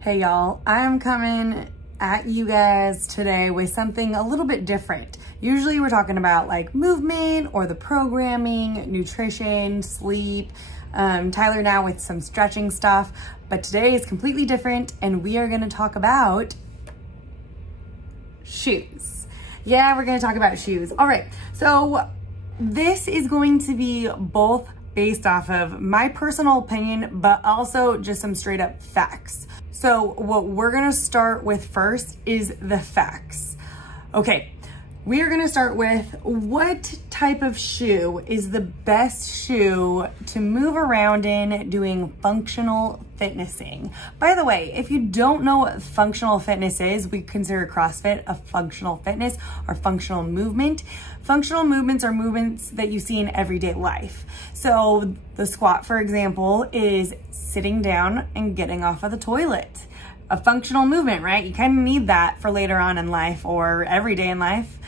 Hey y'all, I'm coming at you guys today with something a little bit different. Usually we're talking about like movement or the programming, nutrition, sleep, Tyler now with some stretching stuff, but today is completely different and we are gonna talk about shoes. Yeah, we're gonna talk about shoes. All right, so this is going to be both based off of my personal opinion, but also just some straight up facts. So what we're gonna start with first is the facts. Okay, we are gonna start with what type of shoe is the best shoe to move around in doing functional fitnessing. By the way, if you don't know what functional fitness is, we consider CrossFit a functional fitness or functional movement. Functional movements are movements that you see in everyday life. So the squat, for example, is sitting down and getting off of the toilet. A functional movement, right? You kind of need that for later on in life or every day in life.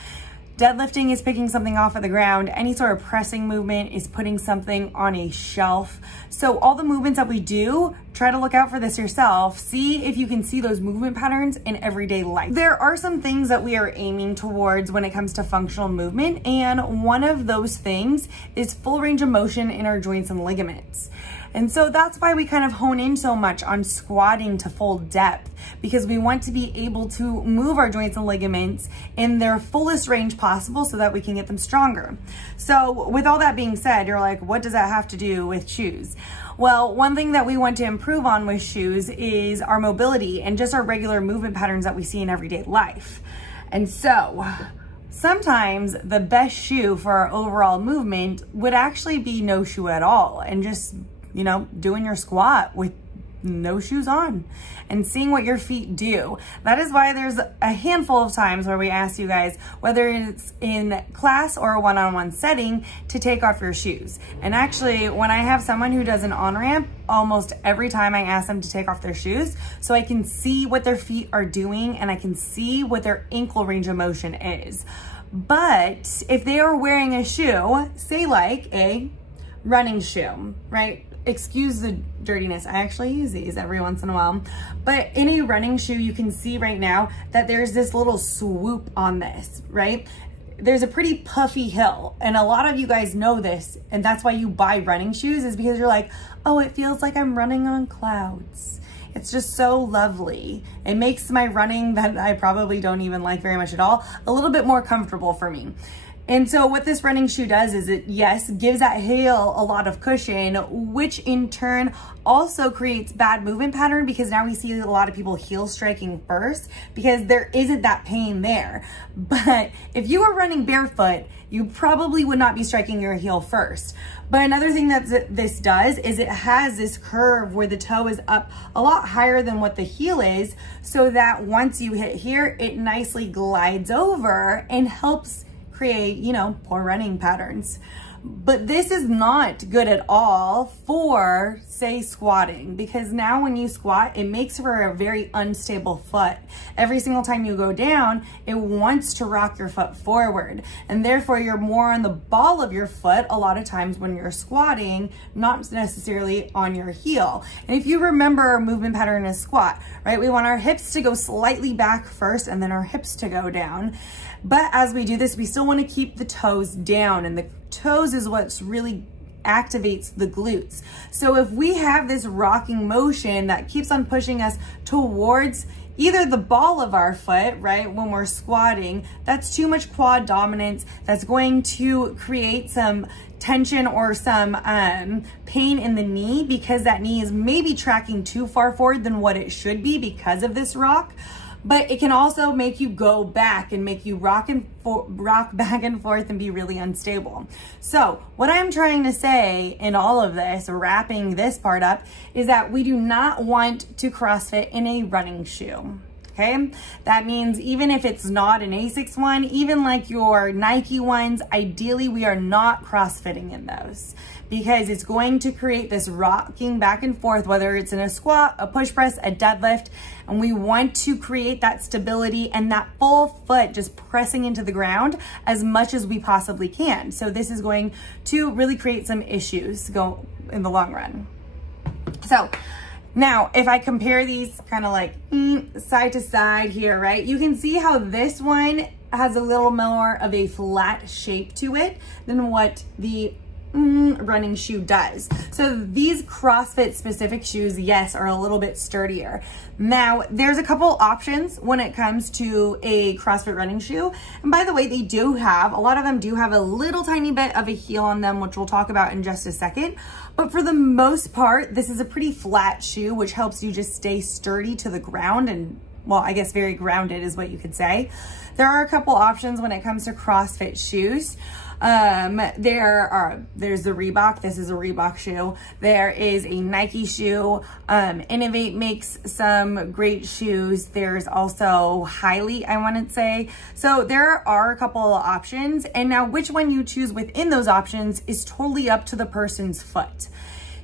Deadlifting is picking something off of the ground. Any sort of pressing movement is putting something on a shelf. So all the movements that we do, try to look out for this yourself. See if you can see those movement patterns in everyday life. There are some things that we are aiming towards when it comes to functional movement, and one of those things is full range of motion in our joints and ligaments. And so that's why we kind of hone in so much on squatting to full depth, because we want to be able to move our joints and ligaments in their fullest range possible so that we can get them stronger. So with all that being said, you're like, what does that have to do with shoes? Well, one thing that we want to improve on with shoes is our mobility and just our regular movement patterns that we see in everyday life. And so sometimes the best shoe for our overall movement would actually be no shoe at all, and just, you know, doing your squat with no shoes on and seeing what your feet do. That is why there's a handful of times where we ask you guys, whether it's in class or a one-on-one setting, to take off your shoes. And actually, when I have someone who does an on-ramp, almost every time I ask them to take off their shoes so I can see what their feet are doing and I can see what their ankle range of motion is. But if they are wearing a shoe, say like a running shoe, right? Excuse the dirtiness. I actually use these every once in a while. But in a running shoe, you can see right now that there's this little swoop on this, right? There's a pretty puffy heel, and a lot of you guys know this, and that's why you buy running shoes, is because you're like, oh, it feels like I'm running on clouds. It's just so lovely. It makes my running, that I probably don't even like very much at all, a little bit more comfortable for me. And so what this running shoe does is it, yes, gives that heel a lot of cushion, which in turn also creates bad movement pattern, because now we see a lot of people heel striking first because there isn't that pain there. But if you were running barefoot, you probably would not be striking your heel first. But another thing that this does is it has this curve where the toe is up a lot higher than what the heel is, so that once you hit here, it nicely glides over and helps create, you know, poor running patterns. But this is not good at all for, say, squatting, because now when you squat, it makes for a very unstable foot. Every single time you go down, it wants to rock your foot forward, and therefore you're more on the ball of your foot a lot of times when you're squatting, not necessarily on your heel. And if you remember our movement pattern in a squat, right, we want our hips to go slightly back first and then our hips to go down. But as we do this, we still want to keep the toes down, and the toes is what's really activates the glutes. So if we have this rocking motion that keeps on pushing us towards either the ball of our foot, right, when we're squatting, that's too much quad dominance. That's going to create some tension or some pain in the knee, because that knee is maybe tracking too far forward than what it should be because of this rock. But it can also make you go back and make you rock back and forth and be really unstable. So what I'm trying to say in all of this, wrapping this part up, is that we do not want to CrossFit in a running shoe. Okay, that means even if it's not an ASICS one, even like your Nike ones, ideally we are not CrossFitting in those, because it's going to create this rocking back and forth, whether it's in a squat, a push press, a deadlift, and we want to create that stability and that full foot just pressing into the ground as much as we possibly can. So this is going to really create some issues in the long run. So Now, if I compare these kind of like side to side here, right, you can see how this one has a little more of a flat shape to it than what the running shoe does. So these CrossFit specific shoes, yes, are a little bit sturdier. Now, there's a couple options when it comes to a CrossFit running shoe. And by the way, they do have, a lot of them do have a little tiny bit of a heel on them, which we'll talk about in just a second. But for the most part, this is a pretty flat shoe, which helps you just stay sturdy to the ground and, well, I guess very grounded is what you could say. There are a couple options when it comes to CrossFit shoes. There's the Reebok. This is a Reebok shoe. There is a Nike shoe. Innovate makes some great shoes. There's also Hiley, I want to say. So there are a couple of options. And now which one you choose within those options is totally up to the person's foot.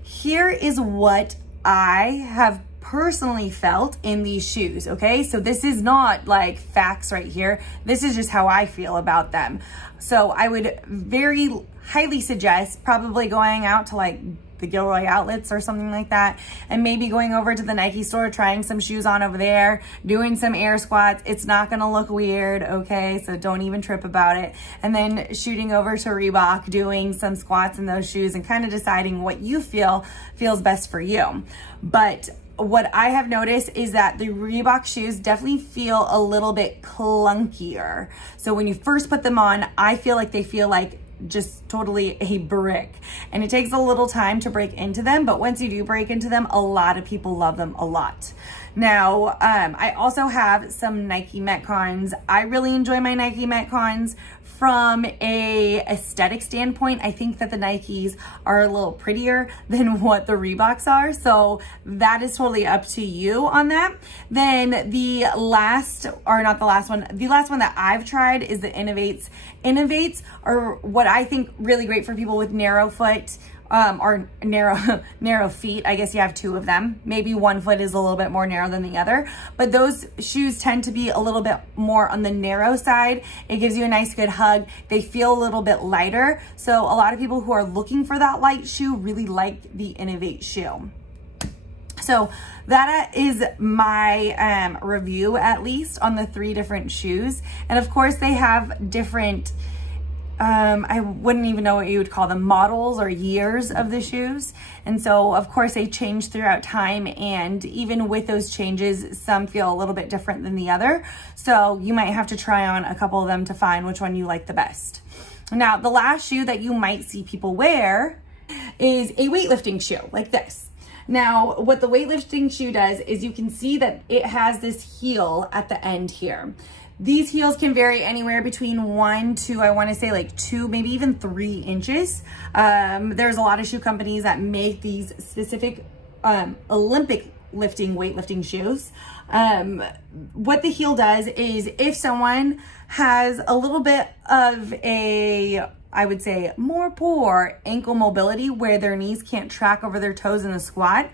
Here is what I have personally felt in these shoes, okay? So this is not like facts right here. This is just how I feel about them. So I would very highly suggest probably going out to like the Gilroy outlets or something like that, and maybe going over to the Nike store, trying some shoes on over there, doing some air squats. It's not gonna look weird, okay? So don't even trip about it. And then shooting over to Reebok, doing some squats in those shoes and kind of deciding what you feels best for you. But what I have noticed is that the Reebok shoes definitely feel a little bit clunkier. So when you first put them on, I feel like they feel like just totally a brick, and it takes a little time to break into them, but once you do break into them, a lot of people love them a lot. Now, I also have some Nike Metcons. I really enjoy my Nike Metcons. From a aesthetic standpoint, I think that the Nikes are a little prettier than what the Reeboks are. So that is totally up to you on that. Then the last, or not the last one, the last one that I've tried is the Innovates. Innovates are what I think really great for people with narrow foot, or narrow feet. I guess you have two of them. Maybe one foot is a little bit more narrow than the other, but those shoes tend to be a little bit more on the narrow side. It gives you a nice good hug. They feel a little bit lighter. So a lot of people who are looking for that light shoe really like the Innovate shoe. So that is my review, at least on the 3 different shoes. And of course they have different, I wouldn't even know what you would call them, models or years of the shoes. And so of course they change throughout time, and even with those changes, some feel a little bit different than the other. So you might have to try on a couple of them to find which one you like the best. Now, the last shoe that you might see people wear is a weightlifting shoe like this. Now, what the weightlifting shoe does is you can see that it has this heel at the end here. These heels can vary anywhere between 1 to, I want to say like 2, maybe even 3 inches. There's a lot of shoe companies that make these specific Olympic weightlifting shoes. What the heel does is if someone has a little bit of a, I would say, more poor ankle mobility where their knees can't track over their toes in a squat,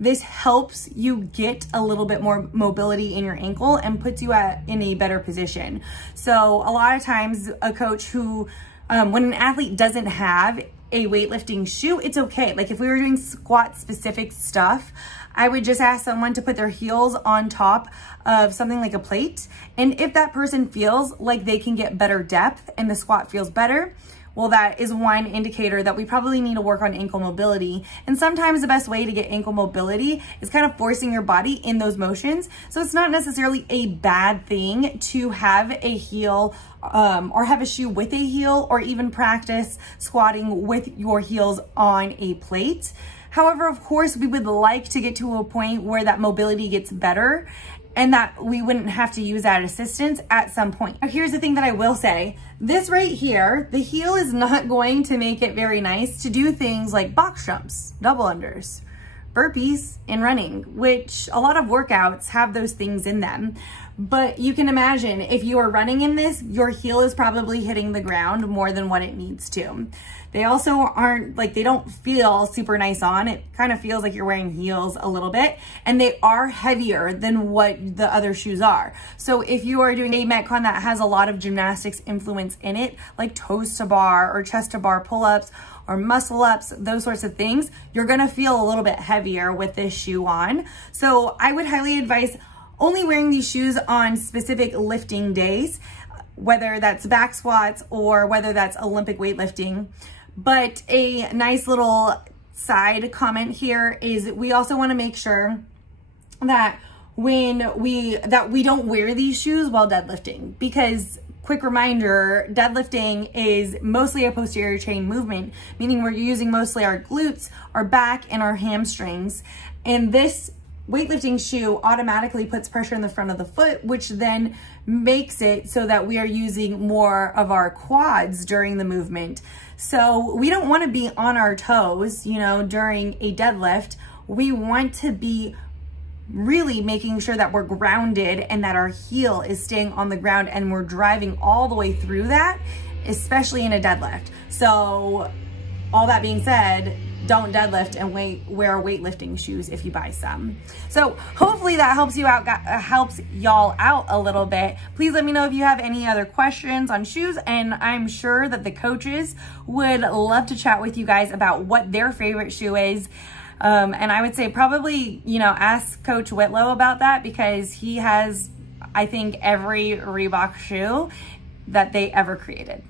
this helps you get a little bit more mobility in your ankle and puts you in a better position. So a lot of times a coach who, when an athlete doesn't have a weightlifting shoe, it's okay. Like if we were doing squat specific stuff, I would just ask someone to put their heels on top of something like a plate. And if that person feels like they can get better depth and the squat feels better, well, that is one indicator that we probably need to work on ankle mobility. And sometimes the best way to get ankle mobility is kind of forcing your body in those motions. So it's not necessarily a bad thing to have a heel or have a shoe with a heel, or even practice squatting with your heels on a plate. However, of course, we would like to get to a point where that mobility gets better and that we wouldn't have to use that assistance at some point. Now, here's the thing that I will say. This right here, the heel is not going to make it very nice to do things like box jumps, double unders, burpees, and running, which a lot of workouts have those things in them. But you can imagine if you are running in this, your heel is probably hitting the ground more than what it needs to. They also aren't, like, they don't feel super nice on. It kind of feels like you're wearing heels a little bit, and they are heavier than what the other shoes are. So if you are doing a Metcon that has a lot of gymnastics influence in it, like toes to bar or chest to bar pull-ups, or muscle ups, those sorts of things, you're gonna feel a little bit heavier with this shoe on. So I would highly advise only wearing these shoes on specific lifting days, whether that's back squats or whether that's Olympic weightlifting. But a nice little side comment here is we also want to make sure that we don't wear these shoes while deadlifting, because quick reminder, deadlifting is mostly a posterior chain movement, meaning we're using mostly our glutes, our back, and our hamstrings. And this weightlifting shoe automatically puts pressure in the front of the foot, which then makes it so that we are using more of our quads during the movement. So we don't want to be on our toes, you know, during a deadlift. We want to be really making sure that we're grounded and that our heel is staying on the ground and we're driving all the way through that, especially in a deadlift. So all that being said, don't deadlift and wear weightlifting shoes if you buy some. So hopefully that helps you out, helps y'all out a little bit. Please let me know if you have any other questions on shoes, and I'm sure that the coaches would love to chat with you guys about what their favorite shoe is. And I would say probably, you know, ask Coach Whitlow about that, because he has, I think, every Reebok shoe that they ever created.